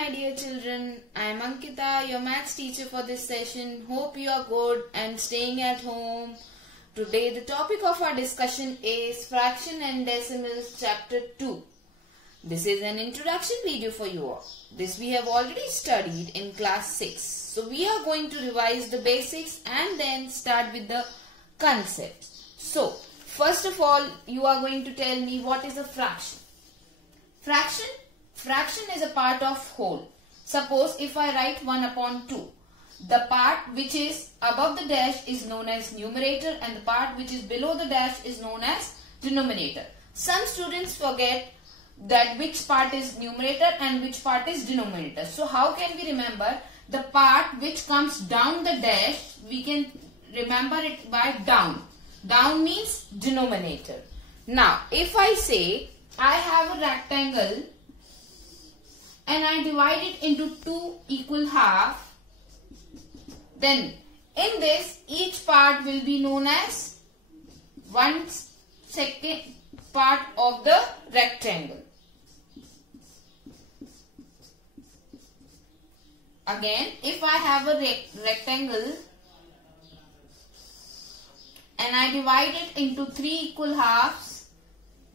my dear children. I am Ankita, your maths teacher for this session. Hope you are good and staying at home. Today the topic of our discussion is Fraction and Decimals Chapter 2. This is an introduction video for you all. This we have already studied in class 6. So we are going to revise the basics and then start with the concepts. So first of all, you are going to tell me what is a fraction. Fraction is a part of whole. Suppose if I write 1 upon 2, the part which is above the dash is known as numerator and the part which is below the dash is known as denominator. Some students forget that which part is numerator and which part is denominator. So how can we remember the part which comes down the dash? We can remember it by down. Down means denominator. Now if I say I have a rectangle and I divide it into 2 equal halves, then in this each part will be known as 1/2 part of the rectangle. Again, if I have a rectangle and I divide it into 3 equal halves,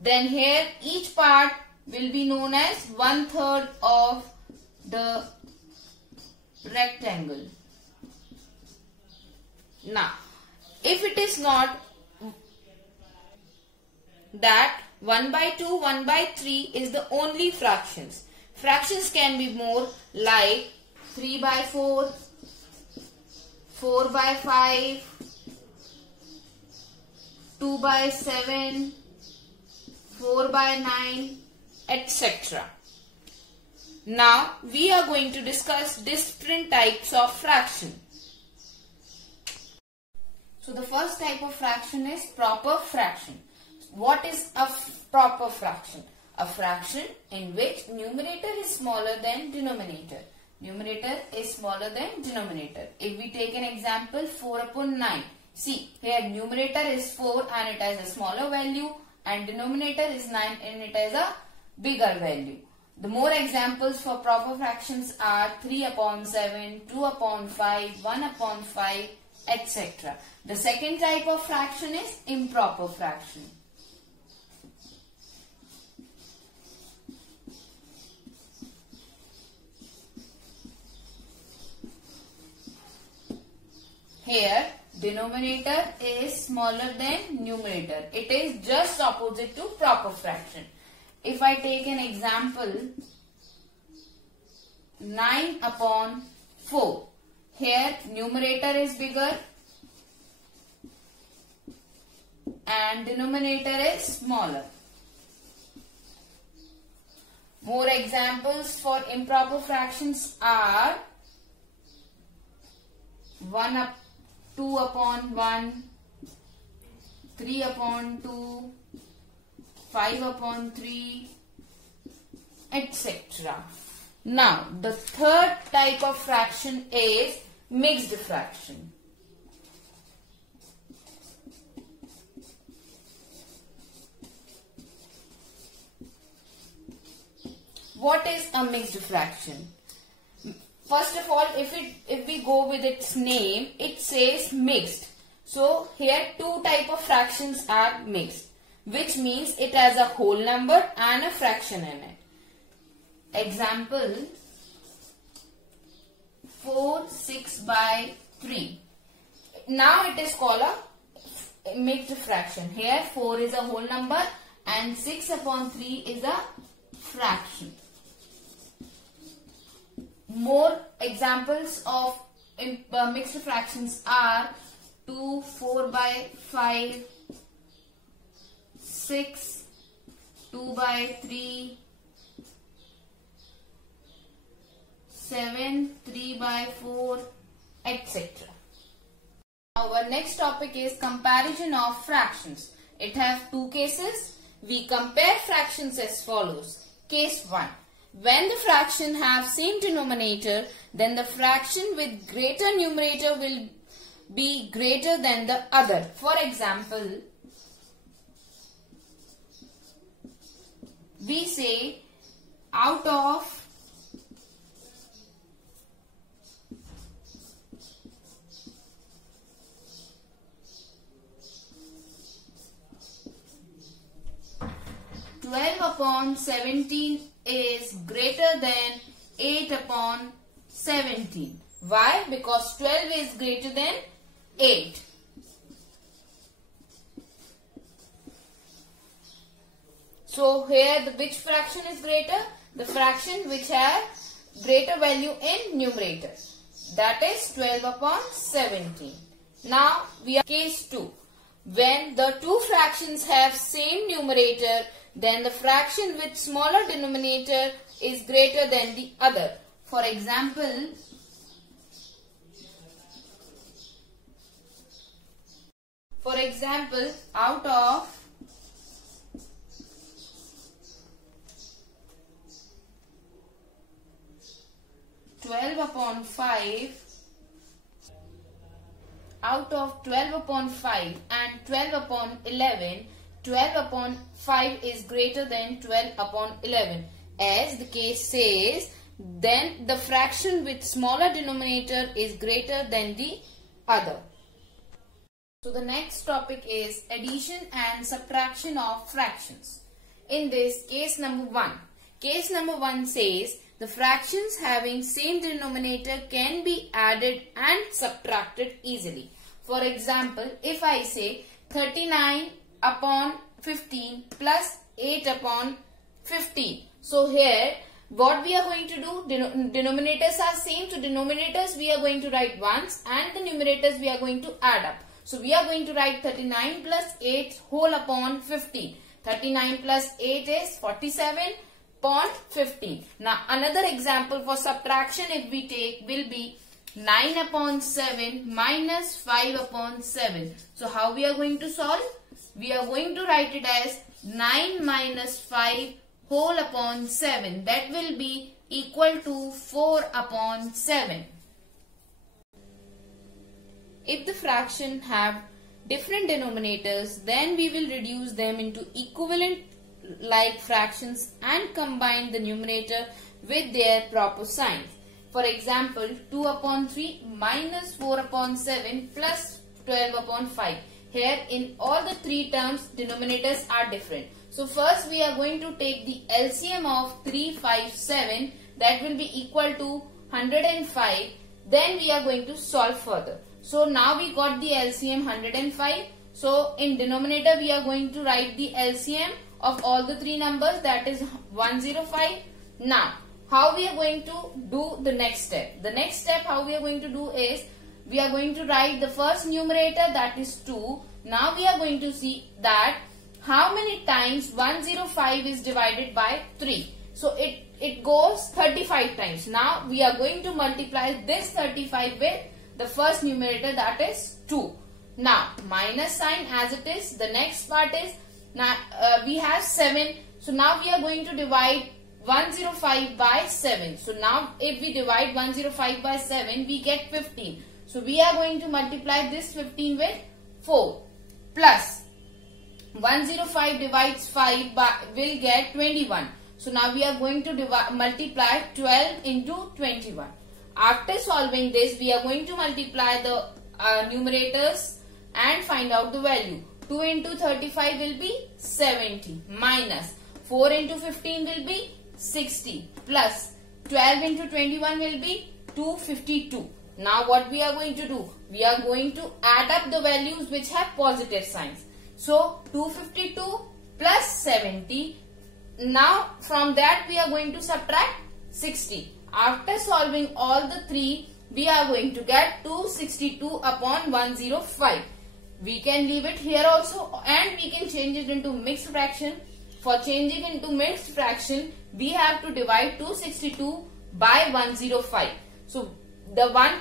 then here each part will be known as 1/3 of the rectangle. Now, if it is not that 1/2, 1/3 is the only fractions. Fractions can be more like 3/4, 4/5, 2/7, 4/9, etc. Now we are going to discuss different types of fraction. So the first type of fraction is proper fraction. What is a proper fraction? A fraction in which numerator is smaller than denominator. Numerator is smaller than denominator. If we take an example, 4 upon 9. See, here numerator is 4 and it has a smaller value and denominator is 9 and it has a bigger value. The more examples for proper fractions are 3 upon 7, 2 upon 5, 1 upon 5, etc. The second type of fraction is improper fraction. Here denominator is smaller than numerator. It is just opposite to proper fraction. If I take an example, 9 upon 4. Here numerator is bigger and denominator is smaller. More examples for improper fractions are 2 upon 1, 3 upon 2, 5 upon 3, etc. Now, the third type of fraction is mixed fraction. What is a mixed fraction? First of all, if we go with its name, it says mixed. So here two type of fractions are mixed, which means it has a whole number and a fraction in it. Example, 4/6/3. Now it is called a mixed fraction. Here 4 is a whole number and 6 upon 3 is a fraction. More examples of mixed fractions are 2 4/5, 6 2/3, 7 3/4, etc. Our next topic is comparison of fractions. It has two cases. We compare fractions as follows. Case 1. When the fraction have same denominator, then the fraction with greater numerator will be greater than the other. For example, we say out of upon 17 is greater than 8 upon 17. Why? Because 12 is greater than 8. So here which fraction is greater? The fraction which has greater value in numerator. That is 12 upon 17. Now we are case 2. When the two fractions have same numerator, then the fraction with smaller denominator is greater than the other. For example, out of 12 upon 5, out of 12 upon 5 and 12 upon 11, 12 upon 5 is greater than 12 upon 11. As the case says, then the fraction with smaller denominator is greater than the other. So the next topic is addition and subtraction of fractions. In this, case number 1. Case number 1 says the fractions having same denominator can be added and subtracted easily. For example, if I say 39 upon 15 plus 8 upon 15. So here what we are going to do, denominators are same. So denominators we are going to write once and the numerators we are going to add up. So we are going to write 39 plus 8 whole upon 15. 39 plus 8 is 47 upon 15. Now another example for subtraction if we take will be 9 upon 7 minus 5 upon 7. So how we are going to solve? We are going to write it as 9 minus 5 whole upon 7. That will be equal to 4 upon 7. If the fraction have different denominators, then we will reduce them into equivalent like fractions and combine the numerator with their proper signs. For example, 2 upon 3 minus 4 upon 7 plus 12 upon 5. Here in all the three terms, denominators are different. So first we are going to take the LCM of 3, 5, 7. That will be equal to 105. Then we are going to solve further. So now we got the LCM 105. So in denominator we are going to write the LCM of all the three numbers, that is 105. Now how we are going to do the next step? The next step how we are going to do is we are going to write the first numerator, that is 2. Now we are going to see that how many times 105 is divided by 3. So it goes 35 times. Now we are going to multiply this 35 with the first numerator, that is 2. Now minus sign as it is. The next part is now we have 7. So now we are going to divide 105 by 7. So now if we divide 105 by 7, we get 15. So we are going to multiply this 15 with 4 plus 105 divides 5 by, will get 21. So now we are going to multiply 12 into 21. After solving this, we are going to multiply the numerators and find out the value. 2 into 35 will be 70 minus 4 into 15 will be 60 plus 12 into 21 will be 252. Now what we are going to do? We are going to add up the values which have positive signs. So 252 plus 70. Now from that we are going to subtract 60. After solving all the three, we are going to get 262 upon 105. We can leave it here also and we can change it into mixed fraction. For changing into mixed fraction, we have to divide 262 by 105. So the one.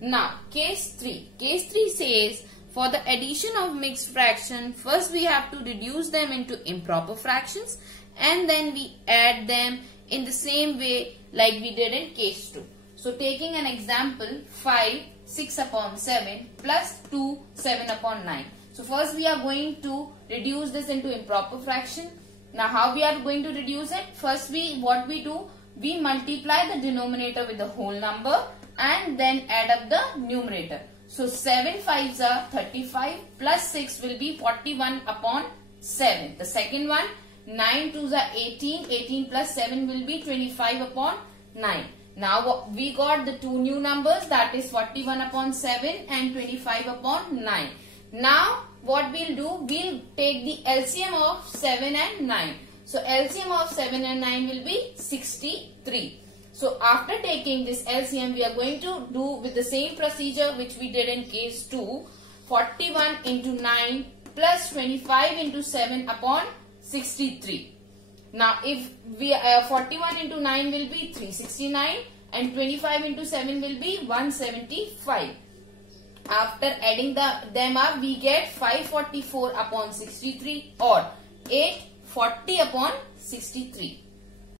Now case 3. Case 3 says for the addition of mixed fraction, first we have to reduce them into improper fractions and then we add them in the same way like we did in case 2. So taking an example, 5 6 upon 7 plus 2 7 upon 9. So first we are going to reduce this into improper fraction. Now how we are going to reduce it? First what we do, we multiply the denominator with the whole number and then add up the numerator. So 7 5s are 35 plus 6 will be 41 upon 7. The second one, 9 2s are 18. 18 plus 7 will be 25 upon 9. Now we got the two new numbers, that is 41 upon 7 and 25 upon 9. Now what we'll do, we'll take the LCM of 7 and 9. So LCM of 7 and 9 will be 63. So after taking this LCM, we are going to do with the same procedure which we did in case 2. 41 into 9 plus 25 into 7 upon 63. Now if we 41 into 9 will be 369 and 25 into 7 will be 175. After adding them up, we get 544 upon 63 or 840 upon 63.